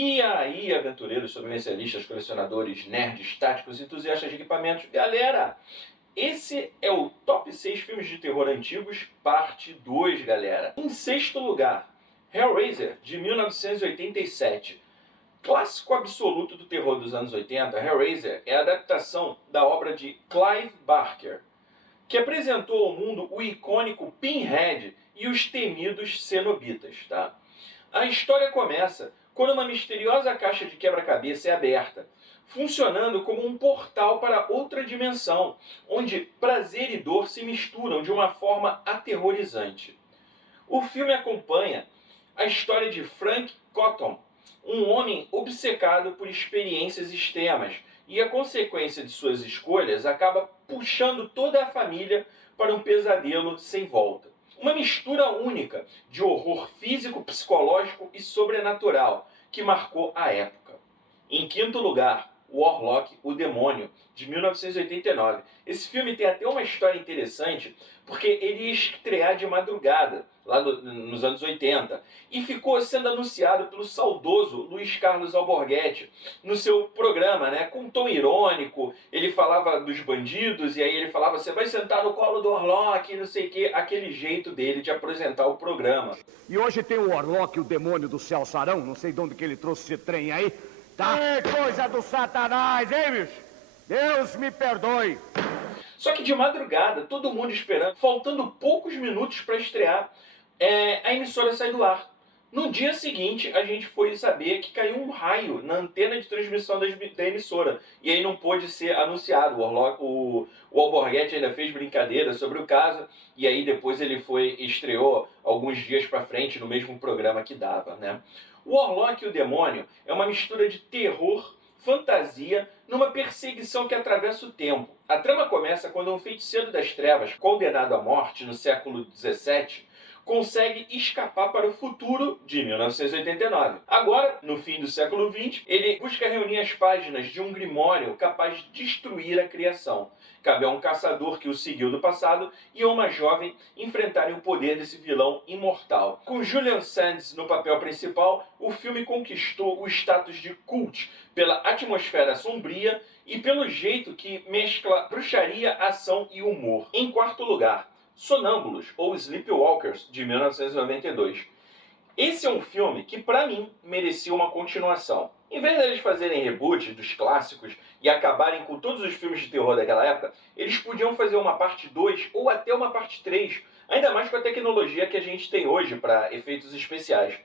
E aí, aventureiros, sobrevivencialistas, colecionadores, nerds, táticos, entusiastas de equipamentos, galera, esse é o Top 6 filmes de terror antigos, parte 2, galera. Em sexto lugar, Hellraiser, de 1987. Clássico absoluto do terror dos anos 80, Hellraiser é a adaptação da obra de Clive Barker, que apresentou ao mundo o icônico Pinhead e os temidos cenobitas. Tá? A história começa quando uma misteriosa caixa de quebra-cabeça é aberta, funcionando como um portal para outra dimensão, onde prazer e dor se misturam de uma forma aterrorizante. O filme acompanha a história de Frank Cotton, um homem obcecado por experiências extremas, e a consequência de suas escolhas acaba puxando toda a família para um pesadelo sem volta. Uma mistura única de horror físico, psicológico e sobrenatural que marcou a época. Em quinto lugar, Warlock, o Demônio, de 1989. Esse filme tem até uma história interessante, porque ele ia estrear de madrugada, lá nos anos 80, e ficou sendo anunciado pelo saudoso Luiz Carlos Alborguete no seu programa, né, com um tom irônico. Ele falava dos bandidos, e aí ele falava, você vai sentar no colo do Warlock, não sei o que, aquele jeito dele de apresentar o programa. E hoje tem o Warlock, o demônio do céu sarão, não sei de onde que ele trouxe esse trem aí. Tá? É coisa do satanás, hein, bicho? Deus me perdoe. Só que de madrugada, todo mundo esperando, faltando poucos minutos para estrear, a emissora sai do ar. No dia seguinte, a gente foi saber que caiu um raio na antena de transmissão da emissora. E aí não pôde ser anunciado. O Alborguete ainda fez brincadeira sobre o caso. E aí depois ele estreou alguns dias para frente no mesmo programa que dava, né? O Warlock e o Demônio é uma mistura de terror, fantasia, numa perseguição que atravessa o tempo. A trama começa quando um feiticeiro das trevas, condenado à morte no século XVII, consegue escapar para o futuro de 1989. Agora, no fim do século XX, ele busca reunir as páginas de um grimório capaz de destruir a criação. Cabe a um caçador que o seguiu do passado e a uma jovem enfrentarem o poder desse vilão imortal. Com Julian Sands no papel principal, o filme conquistou o status de cult pela atmosfera sombria e pelo jeito que mescla bruxaria, ação e humor. Em quarto lugar, Sonâmbulos, ou Sleepwalkers, de 1992. Esse é um filme que, para mim, merecia uma continuação. Em vez deles fazerem reboot dos clássicos e acabarem com todos os filmes de terror daquela época, eles podiam fazer uma parte 2 ou até uma parte 3, ainda mais com a tecnologia que a gente tem hoje para efeitos especiais.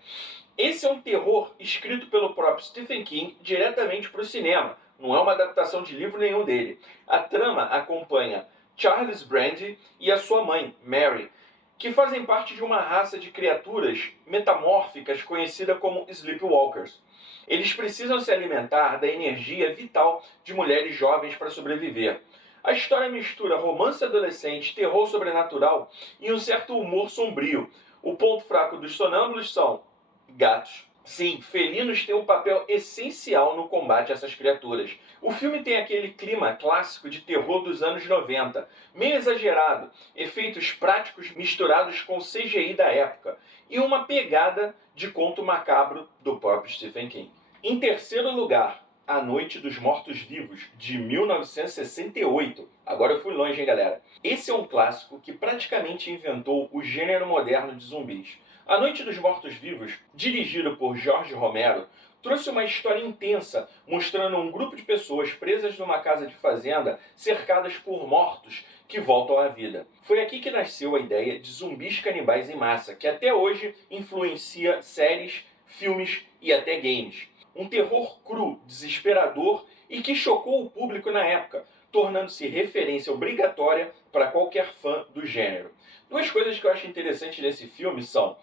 Esse é um terror escrito pelo próprio Stephen King diretamente para o cinema. Não é uma adaptação de livro nenhum dele. A trama acompanha Charles Brandy e a sua mãe, Mary, que fazem parte de uma raça de criaturas metamórficas conhecida como Sleepwalkers. Eles precisam se alimentar da energia vital de mulheres jovens para sobreviver. A história mistura romance adolescente, terror sobrenatural e um certo humor sombrio. O ponto fraco dos sonâmbulos são gatos. Sim, felinos têm um papel essencial no combate a essas criaturas. O filme tem aquele clima clássico de terror dos anos 90, meio exagerado, efeitos práticos misturados com CGI da época e uma pegada de conto macabro do próprio Stephen King. Em terceiro lugar, A Noite dos Mortos-Vivos, de 1968. Agora eu fui longe, hein, galera? Esse é um clássico que praticamente inventou o gênero moderno de zumbis. A Noite dos Mortos-Vivos, dirigido por George Romero, trouxe uma história intensa, mostrando um grupo de pessoas presas numa casa de fazenda, cercadas por mortos que voltam à vida. Foi aqui que nasceu a ideia de zumbis canibais em massa, que até hoje influencia séries, filmes e até games. Um terror cru, desesperador e que chocou o público na época, tornando-se referência obrigatória para qualquer fã do gênero. Duas coisas que eu acho interessantes nesse filme são: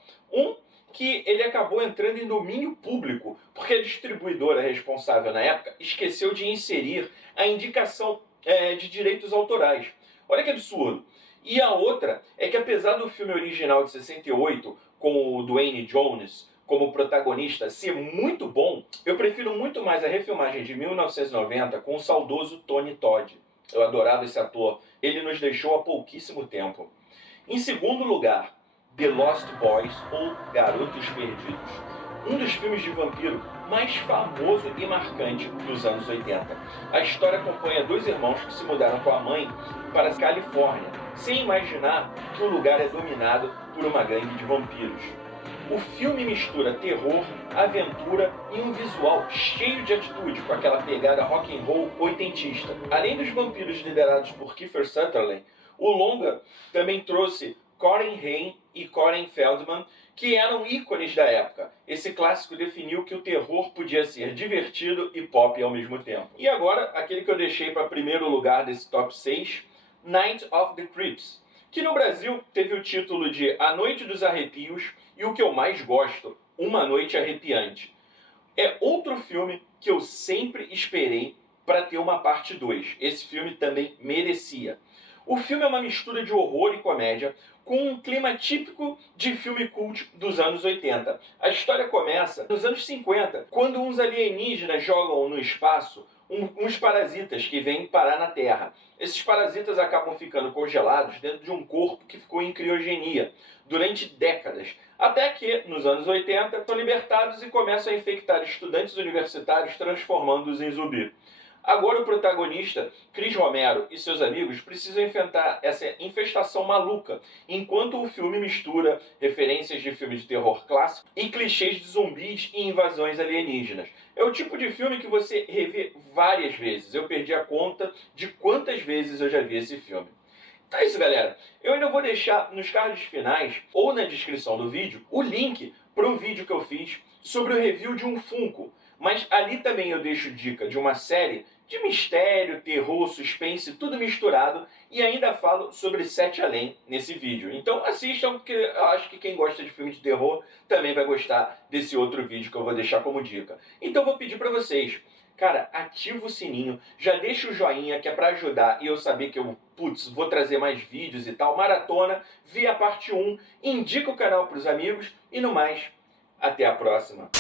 que ele acabou entrando em domínio público, porque a distribuidora responsável na época esqueceu de inserir a indicação de direitos autorais. Olha que absurdo. E a outra é que, apesar do filme original de 68, com o Dwayne Jones como protagonista ser muito bom, eu prefiro muito mais a refilmagem de 1990 com o saudoso Tony Todd. Eu adorava esse ator. Ele nos deixou há pouquíssimo tempo. Em segundo lugar, The Lost Boys, ou Garotos Perdidos. um dos filmes de vampiro mais famoso e marcante dos anos 80. A história acompanha dois irmãos que se mudaram com a mãe para a Califórnia, sem imaginar que o lugar é dominado por uma gangue de vampiros. O filme mistura terror, aventura e um visual cheio de atitude, com aquela pegada rock and roll oitentista. Além dos vampiros liderados por Kiefer Sutherland, o longa também trouxe Corey Haim e Corey Feldman, que eram ícones da época. Esse clássico definiu que o terror podia ser divertido e pop ao mesmo tempo. E agora, aquele que eu deixei para primeiro lugar desse top 6, Night of the Creeps, que no Brasil teve o título de A Noite dos Arrepios e o que eu mais gosto, Uma Noite Arrepiante. É outro filme que eu sempre esperei para ter uma parte 2. Esse filme também merecia. O filme é uma mistura de horror e comédia, com um clima típico de filme cult dos anos 80. A história começa nos anos 50, quando uns alienígenas jogam no espaço uns parasitas que vêm parar na Terra. Esses parasitas acabam ficando congelados dentro de um corpo que ficou em criogenia durante décadas, até que, nos anos 80, são libertados e começam a infectar estudantes universitários, transformando-os em zumbi. Agora o protagonista, Chris Romero, e seus amigos precisam enfrentar essa infestação maluca, enquanto o filme mistura referências de filmes de terror clássico e clichês de zumbis e invasões alienígenas. É o tipo de filme que você revê várias vezes. Eu perdi a conta de quantas vezes eu já vi esse filme. Então é isso, galera. Eu ainda vou deixar nos cards finais ou na descrição do vídeo o link para um vídeo que eu fiz sobre o review de um Funko. Mas ali também eu deixo dica de uma série de mistério, terror, suspense, tudo misturado, e ainda falo sobre Sete Além nesse vídeo. Então assistam, porque eu acho que quem gosta de filme de terror também vai gostar desse outro vídeo que eu vou deixar como dica. Então vou pedir para vocês, cara, ativa o sininho, já deixa o joinha, que é para ajudar e eu saber que eu, vou trazer mais vídeos e tal, maratona, vê a parte 1, indica o canal para os amigos e no mais, até a próxima.